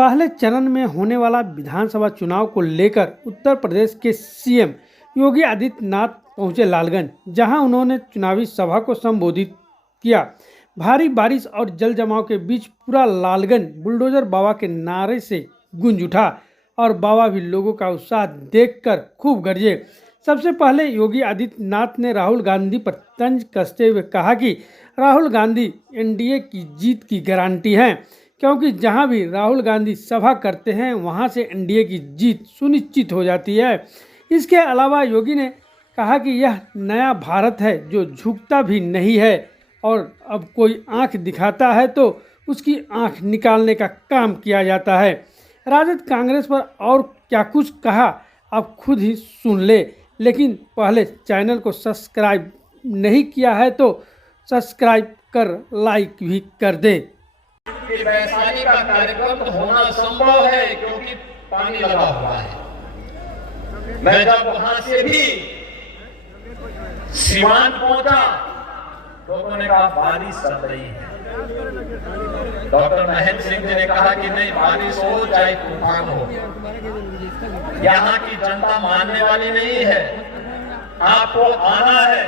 पहले चरण में होने वाला विधानसभा चुनाव को लेकर उत्तर प्रदेश के सीएम योगी आदित्यनाथ पहुंचे लालगंज, जहां उन्होंने चुनावी सभा को संबोधित किया। भारी बारिश और जल जमाव के बीच पूरा लालगंज बुलडोजर बाबा के नारे से गूंज उठा और बाबा भी लोगों का उत्साह देखकर खूब गरजे। सबसे पहले योगी आदित्यनाथ ने राहुल गांधी पर तंज कसते हुए कहा कि राहुल गांधी एनडीए की जीत की गारंटी हैं, क्योंकि जहां भी राहुल गांधी सभा करते हैं वहां से एनडीए की जीत सुनिश्चित हो जाती है। इसके अलावा योगी ने कहा कि यह नया भारत है जो झुकता भी नहीं है और अब कोई आंख दिखाता है तो उसकी आंख निकालने का काम किया जाता है। राजद कांग्रेस पर और क्या कुछ कहा आप खुद ही सुन ले, लेकिन पहले चैनल को सब्सक्राइब नहीं किया है तो सब्सक्राइब कर लाइक भी कर दे। वैशाली का कार्यक्रम होना संभव है क्योंकि पानी लगा हुआ है। मैं जब वहां से भी सिवान पहुंचा, लोगों ने कहा बारिश चल रही है। डॉक्टर महेंद्र सिंह जी ने कहा कि नहीं, बारिश हो चाहे तूफान हो, यहाँ की जनता मानने वाली नहीं है। आपको आना है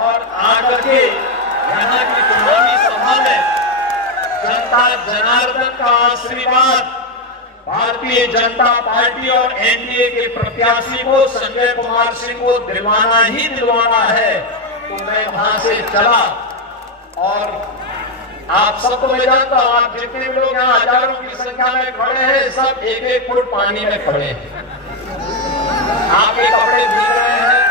और आकर के यहाँ की चुनावी सभा में जनता जनार्दन का आशीर्वाद भारतीय जनता पार्टी और एनडीए के प्रत्याशी को संजय कुमार सिंह को दिलवाना ही दिलवाना है। तो मैं वहां से चला और आप सबको मैं जानता हूं, आप जितने भी लोग यहाँ हजारों की संख्या में खड़े हैं, सब एक एक फुट पानी में खड़े हैं। आपके कपड़े भीग रहे हैं,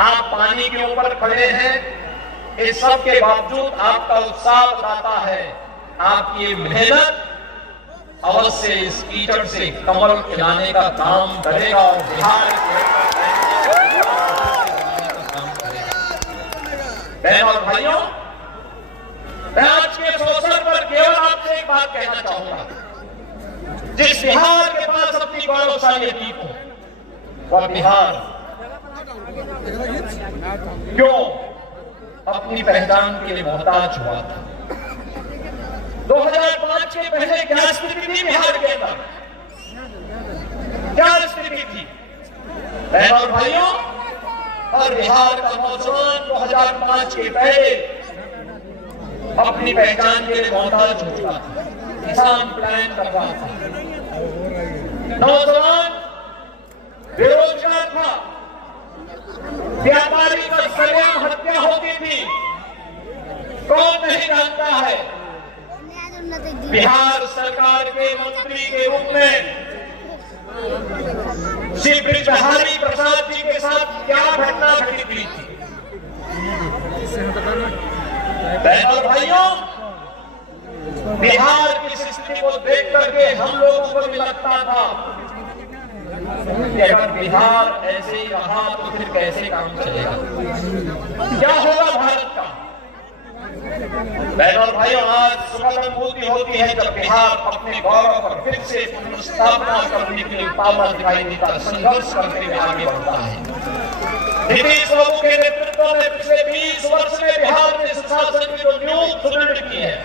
आप पानी के ऊपर खड़े हैं। इस सब के बावजूद आपका उत्साह बताता है आपकी मेहनत अवश्य इस कीचड़ से कमल खिलाने का काम करेगा और बिहार बहनों और भाइयों, मैं आज के अवसर पर केवल आपसे एक बात कहना चाहूंगा। जिस बिहार के पास अपनी गौरवशाली अतीत हो, वह बिहार क्यों अपनी पहचान के लिए मोहताज हुआ था। 2005 के पहले क्या स्थिति थी बिहार के अंदर? क्या स्थिति थी बहनों और भाइयों? और बिहार का नौजवान 2005 के पहले अपनी पहचान के लिए मोहताज हो चुका था। किसान प्लान कर रहा था, नौजवान बेरोजगार था, व्यापारी का सरेआम हत्या होती थी। कौन नहीं जानता है बिहार सरकार के मंत्री के रूप में श्री ब्रजबिहारी प्रसाद जी के साथ क्या घटना घटित हुई थी। बहनों और भाइयों, बिहार की स्थिति को देख करके हम लोगों को भी लगता था कि अगर बिहार ऐसे ही रहा तो फिर कैसे काम चलेगा, क्या होगा भारत का। बहनों और भाइयों, आज सुखद अनुभूति होती है जब बिहार अपने गौरव पर फिर से पुनर्स्थापना करने के लिए उतावला दिखाई देता, संघर्ष करते हुए आगे बढ़ता है। नीतीश बाबू के नेतृत्व में पिछले 20 वर्ष में बिहार में सुशासन की जो नींव सुदृढ़ की है,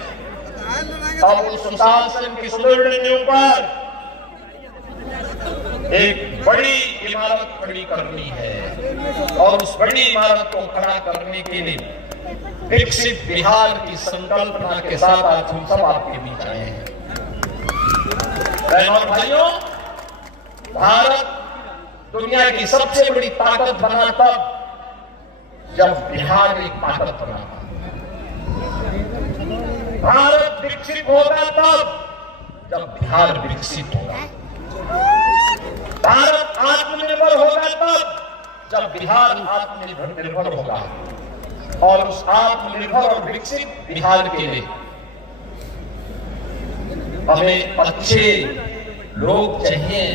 अब उस सुशासन की सुदृढ़ नींव पर एक बड़ी इमारत खड़ी करनी है और उस बड़ी इमारत को खड़ा करने के लिए विकसित बिहार की संकल्पना के साथ आज हम सब आपके बीच आए हैं। बहनों और भाइयों, भारत दुनिया की सबसे बड़ी ताकत बना तब जब बिहार एक ताकत बना। भारत विकसित होगा तब जब बिहार विकसित होगा। भारत आत्मनिर्भर होगा तब जब बिहार आत्मनिर्भर होगा। और उस आत्मनिर्भर और विकसित बिहार के लिए हमें अच्छे लोग चाहिए,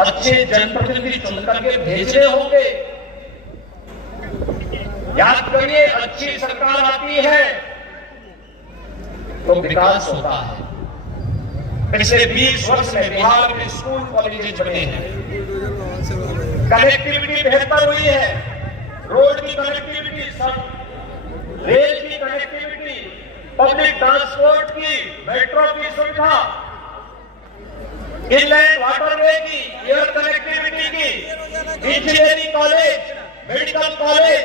अच्छे जनप्रतिनिधि चुनकर के भेजने होंगे। याद करिए, अच्छी सरकार आती है तो विकास होता है। पिछले 20 वर्ष में बिहार में स्कूल कॉलेज बने हैं, कनेक्टिविटी बेहतर हुई है, रोड की कनेक्टिविटी, रेल की कनेक्टिविटी, पब्लिक ट्रांसपोर्ट की, मेट्रो की सुविधा, इनलैंड वाटरवे की, एयर कनेक्टिविटी की, इंजीनियरिंग कॉलेज, मेडिकल कॉलेज,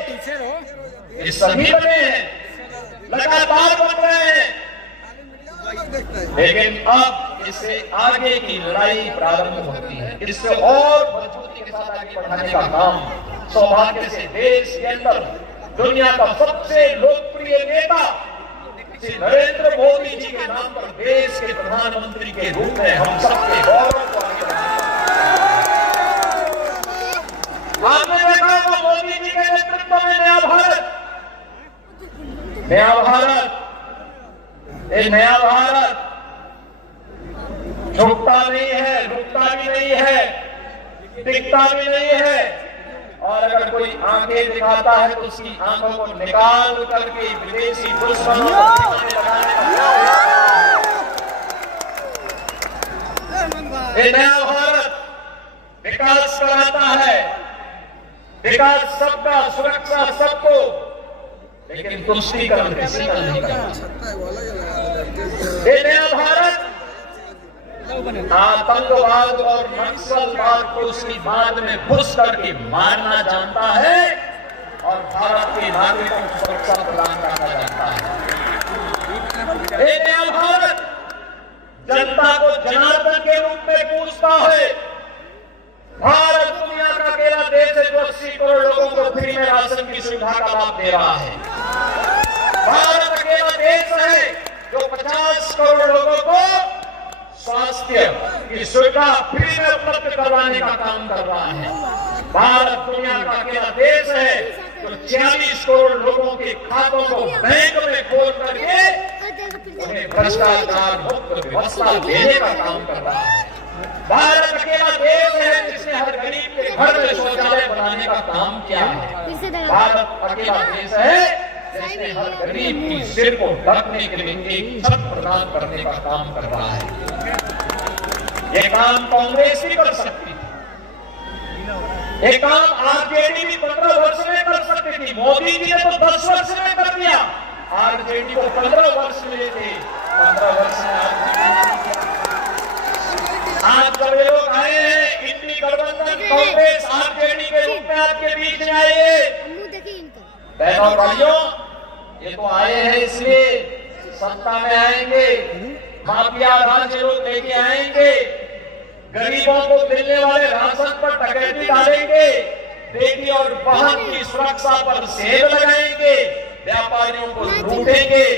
ये सभी बने हैं, लगातार बन रहे हैं। लेकिन अब इससे आगे की लड़ाई प्रारंभ होती है। इससे और मजबूती के साथ आगे बढ़ाने का काम सौभाग्य से देश के अंदर दुनिया का सबसे लोकप्रिय नेता श्री नरेंद्र मोदी जी के नाम पर देश के प्रधानमंत्री के रूप में हम सबके गौरव को आगे आपने देखा तो मोदी जी के नेतृत्व में नया भारत, ये नया भारत झुकता नहीं है, रुकता भी नहीं है, टिकता भी नहीं है, और अगर कोई आंखें दिखाता है तो उसकी आंखों को निकाल करके विदेशी दुश्मनों को लगाने का ये नया भारत विकास कराता है, विकास सबका, सुरक्षा सबको, लेकिन तुष्टीकरण किसी का नहीं करता। ये नया भारत आतंकवाद और नक्सलवाद को उसकी बाद में घुस करके मारना जानता है और भारत के नागरिकों को सुरक्षा प्रदान करना जानता है। ये नया भारत जनता को जनार्दन के रूप में पूछता है। भारत दुनिया का अकेला देश है जो 80 करोड़ लोगों को फ्री में राशन की सुविधा का लाभ दे रहा है। भारत अकेला देश है जो 50 करोड़ लोगों को स्वास्थ्य की सुविधा फ्री में उपलब्ध करवाने का काम कर रहा है। भारत दुनिया का अकेला देश है जो 46 करोड़ लोगों के खातों को बैंक में खोल करके उन्हें भ्रष्टाचार मुक्त व्यवस्था देने का काम कर रहा है। भारत अकेला देश है जिसने हर गरीब के घर में शौचालय बनाने का काम किया है। भारत अकेला देश है जिसने हर गरीब की सिर को ढकने के लिए एक छत प्रदान करने का काम कर रहा है। ये काम कांग्रेस ही कर सकती है, ये काम आरजेडी भी 15 वर्ष में कर सकती थी। मोदी जी ने तो 10 वर्ष में कर दिया, आरजेडी को 15 वर्ष मिले थे, 15 वर्ष में आरजेडी। आज जब ये लोग आए हैं इंडी गठबंधन कांग्रेस आरजेडी के रूप में आपके बीच में आए हैं, बहनों और भाइयों, ये तो आए हैं इसलिए सत्ता में आएंगे, माफिया राज लोग लेके आएंगे, गरीबों को मिलने वाले राशन पर डकैती डालेंगे, बेटी और बहन की सुरक्षा पर सेल लगाएंगे, व्यापारियों को लूटेंगे।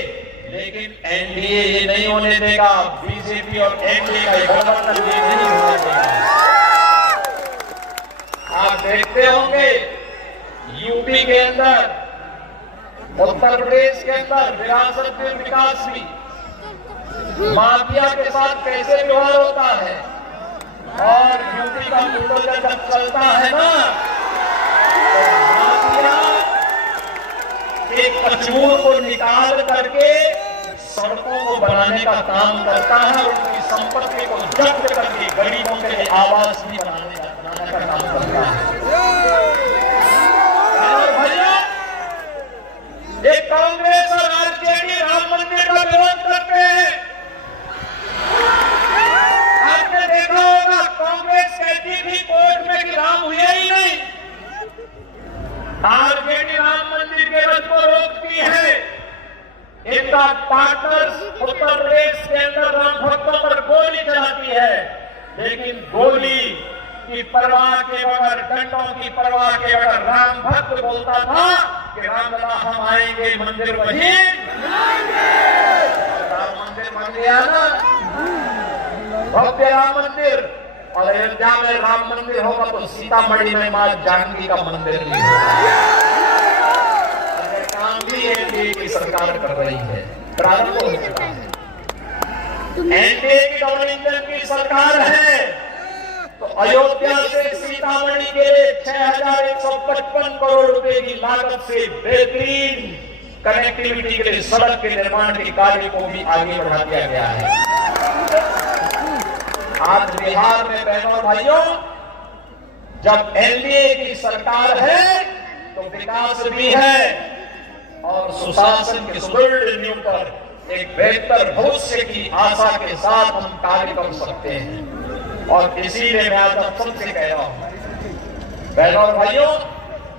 लेकिन एनडीए ये नहीं होने देगा, बीजेपी और एनडीए का गठबंधन ये नहीं होने देगा। आप देखते होंगे यूपी के अंदर, उत्तर प्रदेश के अंदर विरासत में विकास भी माफिया के साथ कैसे व्यवहार होता है, और यूपी का बुलडोजर जब चलता है ना तो माफिया के कचूर को निकाल करके सड़कों को बनाने का काम करता है, उनकी संपत्ति को जब्त करके गरीबों के लिए आवास भी बनाने का काम करता है। और भैया ये कांग्रेस और आरजेडी राम मंदिर का विरोध करते हैं। आपने देखा होगा कांग्रेस कहती थी कोर्ट में कि राम हुए ही नहीं, आरजेडी राम मंदिर के रथ को रोकती है। इनका पार्टनर उत्तर प्रदेश के अंदर राम भक्तों पर गोली चलाती है, लेकिन गोली की परवाह के बगैर, डंडों की परवाह के बगैर राम भक्त बोलता था कि रामलला हम आएंगे, मंदिर वहीं राम मंदिर बन गया ना, भव्य राम मंदिर। और अयोध्या में राम मंदिर होगा तो सीतामढ़ी में मां जानकी का मंदिर भी होगा। काम भी एनडीए की सरकार कर रही है, प्रारंभ हो चुका है। एनडीए की डबल इंजन की सरकार है तो अयोध्या से सीतामढ़ी के लिए 6155 करोड़ रुपए की लागत से बेहतरीन कनेक्टिविटी के लिए सड़क के निर्माण के कार्य को भी आगे बढ़ा दिया गया है। आज बिहार में बहनों और भाइयों, जब एनडीए की सरकार है तो विकास भी है और सुशासन के सुदृढ़ नींव पर एक बेहतर भविष्य की आशा के साथ हम कार्य कर सकते हैं। और इसीलिए मैं आज आप सबसे कह रहा हूं, बहनों और भाइयों,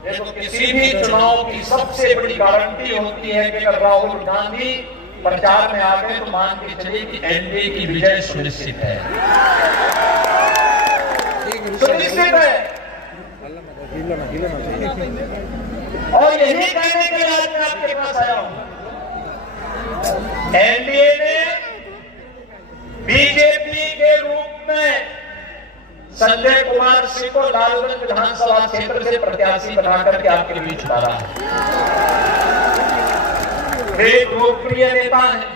देखो किसी भी चुनाव की सबसे बड़ी गारंटी होती है कि अगर राहुल गांधी प्रचार में आ गए तो मान के चलिए कि एनडीए की विजय सुनिश्चित है, सुनिश्चित है। और यही कहने के लिए आज मैं आपके पास आया हूं। एनडीए ने बीजेपी के रूप में संजय कुमार सिंह को लालगंज विधानसभा क्षेत्र से प्रत्याशी बनाकर के आपके बीच उतारा है। वे लोकप्रिय नेता हैं,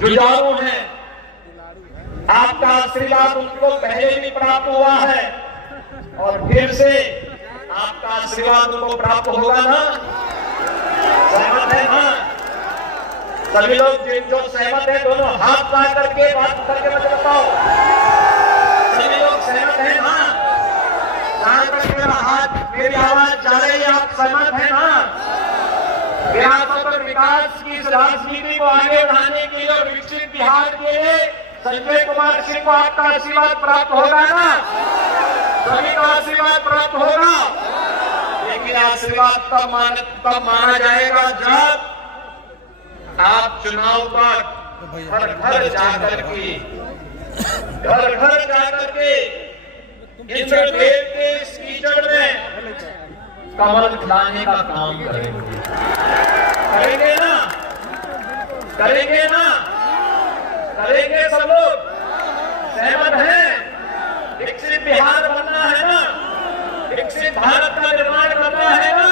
जुझारू हैं, आपका आशीर्वाद उनको पहले भी प्राप्त हुआ है और फिर से आपका आशीर्वाद उनको प्राप्त होगा ना? सहमत है ना? सभी लोग जो सहमत है दोनों हाथ पा करके बात करके मुझे बताओ। सभी लोग सहमत है ना? जहां तक मेरा हाथ, मेरी आवाज जा रही है, आप सहमत है ना? विरासत और विकास की इस राजनीति को आगे बढ़ाने के लिए और विकसित बिहार के लिए संजय कुमार सिंह को आपका आशीर्वाद प्राप्त होगा ना? सभी का आशीर्वाद प्राप्त होगा। लेकिन आशीर्वाद तब माना जाएगा जब आप चुनाव पर घर घर जाकर के इस कीचड़ में कमल खिलाने का काम करेंगे। करेंगे ना? करेंगे ना? करेंगे सब लोग? सहमत हैं? विकसित बिहार बनना है ना? विकसित भारत का निर्माण करना है ना?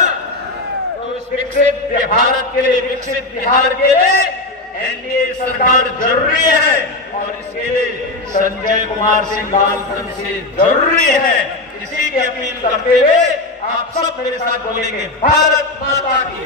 तो इस विकसित भारत के लिए, विकसित बिहार के लिए एनडीए सरकार जरूरी है और इसके लिए संजय कुमार सिंह लालगंज से जरूरी है। इसी की अपील करते हुए आप सब मेरे साथ बोलेंगे, भारत माता की।